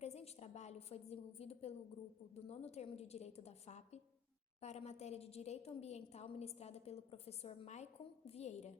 presente trabalho foi desenvolvido pelo grupo do nono termo de Direito da FAP para a matéria de Direito Ambiental ministrada pelo professor Maicon Vieira.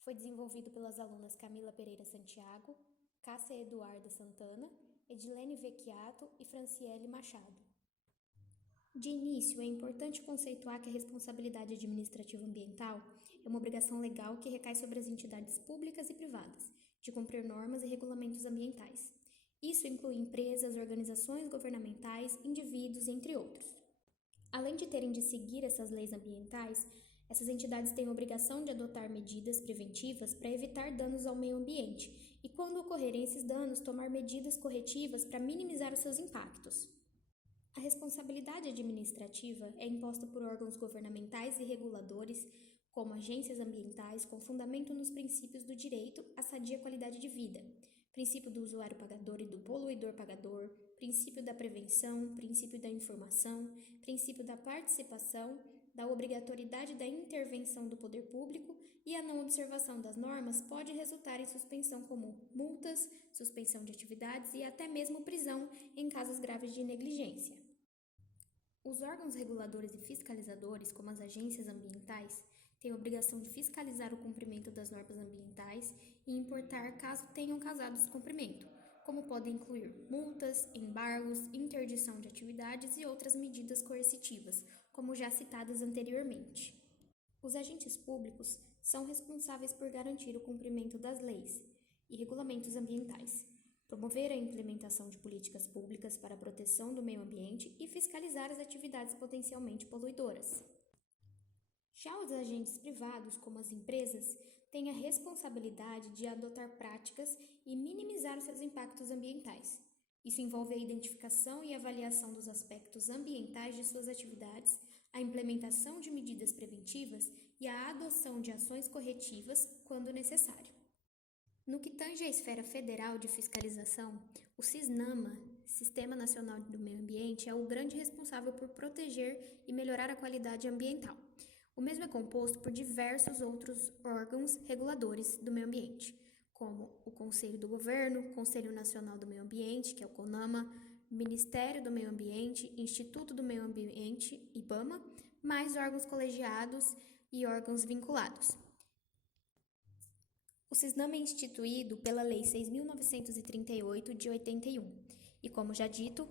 Foi desenvolvido pelas alunas Camila Pereira Santiago, Cássia Eduarda Santana, Edilene Vecchiato e Franciele Machado. De início, é importante conceituar que a responsabilidade administrativa ambiental é uma obrigação legal que recai sobre as entidades públicas e privadas, de cumprir normas e regulamentos ambientais. Isso inclui empresas, organizações governamentais, indivíduos, entre outros. Além de terem de seguir essas leis ambientais, essas entidades têm a obrigação de adotar medidas preventivas para evitar danos ao meio ambiente e, quando ocorrerem esses danos, tomar medidas corretivas para minimizar os seus impactos. A responsabilidade administrativa é imposta por órgãos governamentais e reguladores, como agências ambientais, com fundamento nos princípios do direito à sadia qualidade de vida, princípio do usuário pagador e do poluidor pagador, princípio da prevenção, princípio da informação, princípio da participação, da obrigatoriedade da intervenção do poder público, e a não observação das normas pode resultar em suspensão como multas, suspensão de atividades e até mesmo prisão em casos graves de negligência. Os órgãos reguladores e fiscalizadores, como as agências ambientais, têm a obrigação de fiscalizar o cumprimento das normas ambientais e importar caso tenham causado descumprimento, como podem incluir multas, embargos, interdição de atividades e outras medidas coercitivas, como já citadas anteriormente. Os agentes públicos são responsáveis por garantir o cumprimento das leis e regulamentos ambientais, promover a implementação de políticas públicas para a proteção do meio ambiente e fiscalizar as atividades potencialmente poluidoras. Já os agentes privados, como as empresas, têm a responsabilidade de adotar práticas e minimizar os seus impactos ambientais. Isso envolve a identificação e avaliação dos aspectos ambientais de suas atividades, a implementação de medidas preventivas e a adoção de ações corretivas quando necessário. No que tange à esfera federal de fiscalização, o CISNAMA, Sistema Nacional do Meio Ambiente, é o grande responsável por proteger e melhorar a qualidade ambiental. O mesmo é composto por diversos outros órgãos reguladores do meio ambiente, como o Conselho do Governo, Conselho Nacional do Meio Ambiente, que é o CONAMA, Ministério do Meio Ambiente, Instituto do Meio Ambiente, IBAMA, mais órgãos colegiados e órgãos vinculados. O CISNAMA é instituído pela Lei 6.938 de 81 e, como já dito,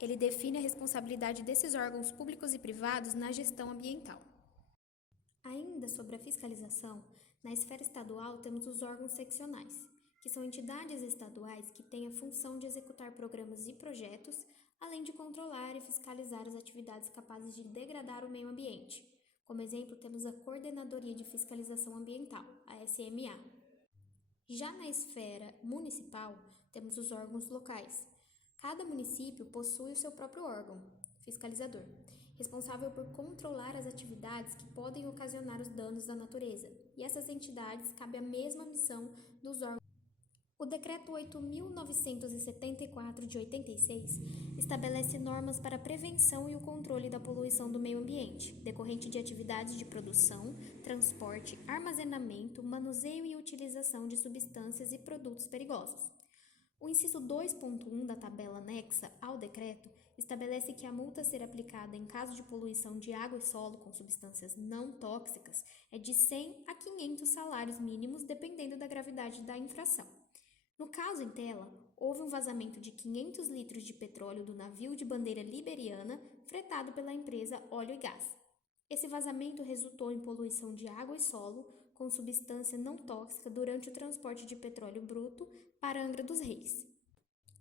ele define a responsabilidade desses órgãos públicos e privados na gestão ambiental. Ainda sobre a fiscalização, na esfera estadual temos os órgãos seccionais, que são entidades estaduais que têm a função de executar programas e projetos, além de controlar e fiscalizar as atividades capazes de degradar o meio ambiente. Como exemplo, temos a Coordenadoria de Fiscalização Ambiental, a SMA. Já na esfera municipal, temos os órgãos locais. Cada município possui o seu próprio órgão, fiscalizador, responsável por controlar as atividades que podem ocasionar os danos à natureza, e essas entidades cabem a mesma missão dos órgãos. O Decreto 8.974 de 86 estabelece normas para a prevenção e o controle da poluição do meio ambiente, decorrente de atividades de produção, transporte, armazenamento, manuseio e utilização de substâncias e produtos perigosos. O inciso 2.1 da tabela anexa ao decreto estabelece que a multa a ser aplicada em caso de poluição de água e solo com substâncias não tóxicas é de 100 a 500 salários mínimos, dependendo da gravidade da infração. No caso em tela, houve um vazamento de 500 litros de petróleo do navio de bandeira liberiana fretado pela empresa Óleo e Gás. Esse vazamento resultou em poluição de água e solo com substância não tóxica durante o transporte de petróleo bruto para Angra dos Reis.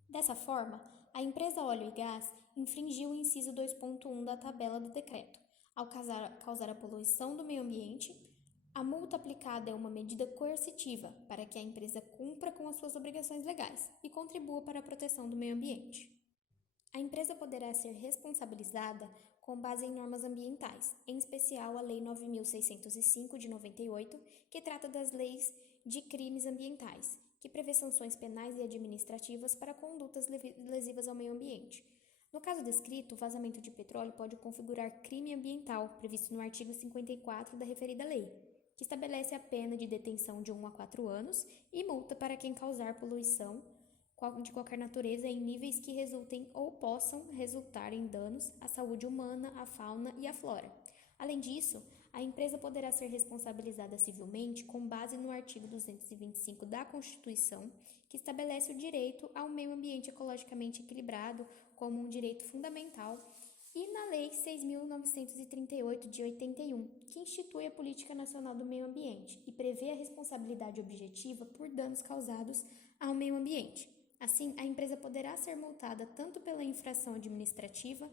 Dessa forma, a empresa Óleo e Gás infringiu o inciso 2.1 da tabela do decreto, ao causar a poluição do meio ambiente. A multa aplicada é uma medida coercitiva para que a empresa cumpra com as suas obrigações legais e contribua para a proteção do meio ambiente. A empresa poderá ser responsabilizada com base em normas ambientais, em especial a Lei 9.605 de 98, que trata das leis de crimes ambientais, que prevê sanções penais e administrativas para condutas lesivas ao meio ambiente. No caso descrito, o vazamento de petróleo pode configurar crime ambiental, previsto no artigo 54 da referida lei, que estabelece a pena de detenção de 1 a 4 anos e multa para quem causar poluição de qualquer natureza em níveis que resultem ou possam resultar em danos à saúde humana, à fauna e à flora. Além disso, a empresa poderá ser responsabilizada civilmente com base no artigo 225 da Constituição, que estabelece o direito ao meio ambiente ecologicamente equilibrado como um direito fundamental, e na Lei 6.938 de 81, que institui a Política Nacional do Meio Ambiente e prevê a responsabilidade objetiva por danos causados ao meio ambiente. Assim, a empresa poderá ser multada tanto pela infração administrativa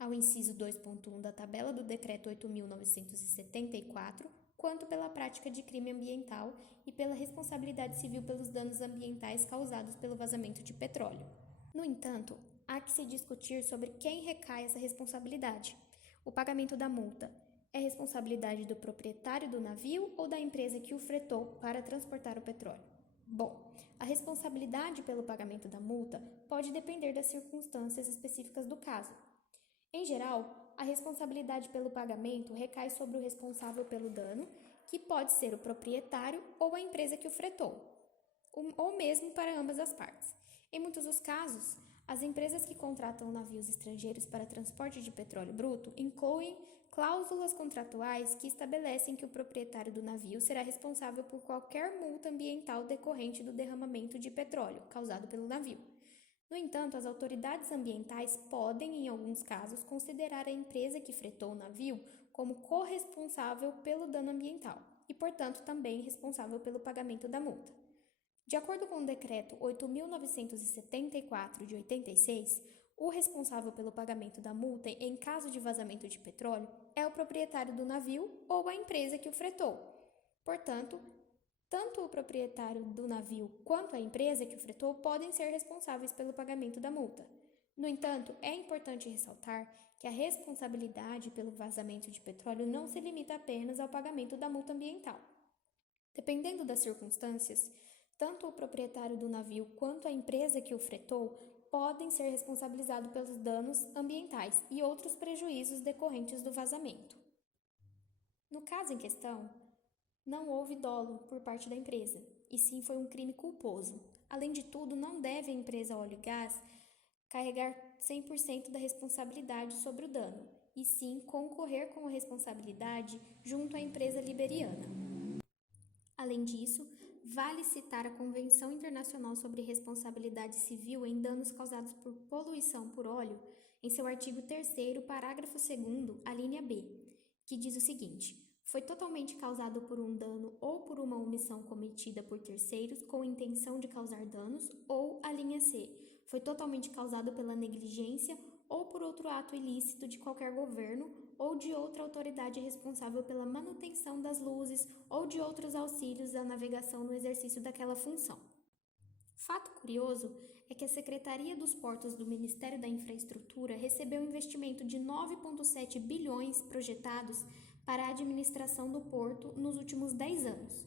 ao inciso 2.1 da tabela do Decreto 8.974, quanto pela prática de crime ambiental e pela responsabilidade civil pelos danos ambientais causados pelo vazamento de petróleo. No entanto, há que se discutir sobre quem recai essa responsabilidade. O pagamento da multa é responsabilidade do proprietário do navio ou da empresa que o fretou para transportar o petróleo? Bom, a responsabilidade pelo pagamento da multa pode depender das circunstâncias específicas do caso. Em geral, a responsabilidade pelo pagamento recai sobre o responsável pelo dano, que pode ser o proprietário ou a empresa que o fretou, ou mesmo para ambas as partes. Em muitos dos casos, as empresas que contratam navios estrangeiros para transporte de petróleo bruto incluem cláusulas contratuais que estabelecem que o proprietário do navio será responsável por qualquer multa ambiental decorrente do derramamento de petróleo causado pelo navio. No entanto, as autoridades ambientais podem, em alguns casos, considerar a empresa que fretou o navio como corresponsável pelo dano ambiental e, portanto, também responsável pelo pagamento da multa. De acordo com o Decreto 8.974 de 86, o responsável pelo pagamento da multa em caso de vazamento de petróleo é o proprietário do navio ou a empresa que o fretou. Portanto, tanto o proprietário do navio quanto a empresa que o fretou podem ser responsáveis pelo pagamento da multa. No entanto, é importante ressaltar que a responsabilidade pelo vazamento de petróleo não se limita apenas ao pagamento da multa ambiental. Dependendo das circunstâncias, tanto o proprietário do navio quanto a empresa que o fretou podem ser responsabilizados pelos danos ambientais e outros prejuízos decorrentes do vazamento. No caso em questão, não houve dolo por parte da empresa, e sim foi um crime culposo. Além de tudo, não deve a empresa Óleo e Gás carregar 100% da responsabilidade sobre o dano, e sim concorrer com a responsabilidade junto à empresa liberiana. Além disso, vale citar a Convenção Internacional sobre Responsabilidade Civil em Danos Causados por Poluição por Óleo, em seu artigo 3º, parágrafo 2º, a linha B, que diz o seguinte: foi totalmente causado por um dano ou por uma omissão cometida por terceiros com intenção de causar danos, ou a linha C, foi totalmente causado pela negligência ou por outro ato ilícito de qualquer governo ou de outra autoridade responsável pela manutenção das luzes ou de outros auxílios à navegação no exercício daquela função. Fato curioso é que a Secretaria dos Portos do Ministério da Infraestrutura recebeu um investimento de 9,7 bilhões projetados para a administração do porto nos últimos 10 anos.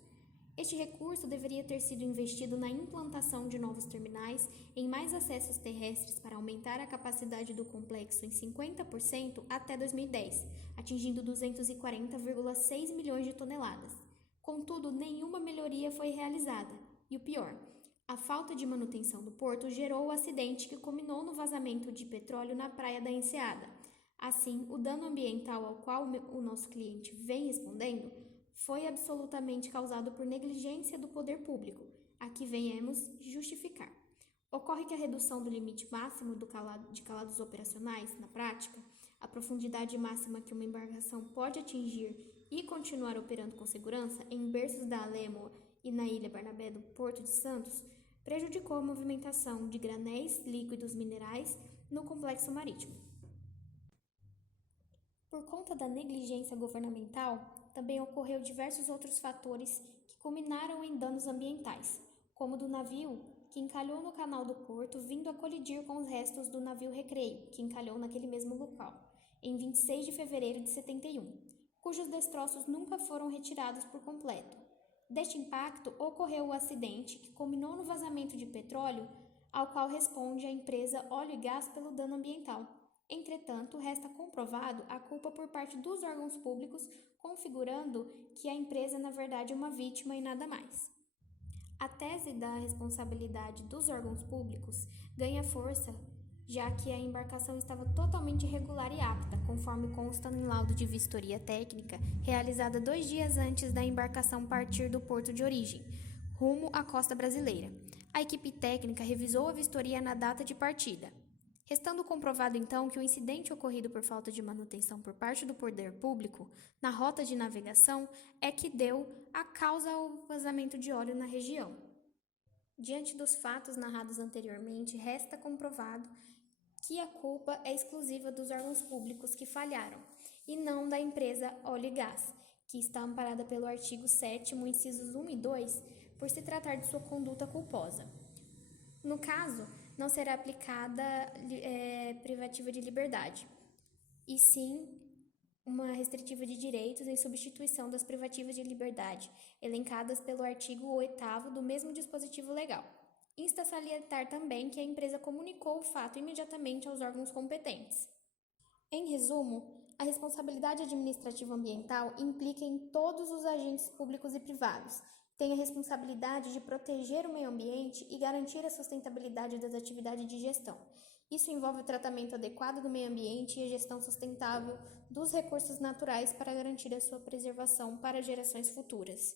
Este recurso deveria ter sido investido na implantação de novos terminais, em mais acessos terrestres para aumentar a capacidade do complexo em 50% até 2010, atingindo 240,6 milhões de toneladas. Contudo, nenhuma melhoria foi realizada. E o pior, a falta de manutenção do porto gerou o acidente que culminou no vazamento de petróleo na praia da Enseada. Assim, o dano ambiental ao qual o nosso cliente vem respondendo foi absolutamente causado por negligência do poder público, a que venhamos justificar. Ocorre que a redução do limite máximo de calados operacionais, na prática, a profundidade máxima que uma embarcação pode atingir e continuar operando com segurança em berços da Alêmoa e na Ilha Barnabé do Porto de Santos, prejudicou a movimentação de granéis, líquidos minerais no complexo marítimo. Por conta da negligência governamental, também ocorreu diversos outros fatores que culminaram em danos ambientais, como o do navio que encalhou no canal do porto, vindo a colidir com os restos do navio Recreio, que encalhou naquele mesmo local, em 26 de fevereiro de 71, cujos destroços nunca foram retirados por completo. Deste impacto, ocorreu o acidente que culminou no vazamento de petróleo, ao qual responde a empresa Óleo e Gás pelo dano ambiental. Entretanto, resta comprovado a culpa por parte dos órgãos públicos, configurando que a empresa, na verdade, é uma vítima e nada mais. A tese da responsabilidade dos órgãos públicos ganha força, já que a embarcação estava totalmente regular e apta, conforme consta em laudo de vistoria técnica realizada 2 dias antes da embarcação partir do porto de origem, rumo à costa brasileira. A equipe técnica revisou a vistoria na data de partida. Restando comprovado, então, que o incidente ocorrido por falta de manutenção por parte do poder público na rota de navegação é que deu a causa ao vazamento de óleo na região. Diante dos fatos narrados anteriormente, resta comprovado que a culpa é exclusiva dos órgãos públicos que falharam, e não da empresa Óleo e Gás, que está amparada pelo artigo 7º, incisos 1 e 2, por se tratar de sua conduta culposa. No caso, não será aplicada privativa de liberdade, e sim uma restritiva de direitos em substituição das privativas de liberdade, elencadas pelo artigo 8º do mesmo dispositivo legal. Insta a salientar também que a empresa comunicou o fato imediatamente aos órgãos competentes. Em resumo, a responsabilidade administrativa ambiental implica em todos os agentes públicos e privados, tem a responsabilidade de proteger o meio ambiente e garantir a sustentabilidade das atividades de gestão. Isso envolve o tratamento adequado do meio ambiente e a gestão sustentável dos recursos naturais para garantir a sua preservação para gerações futuras.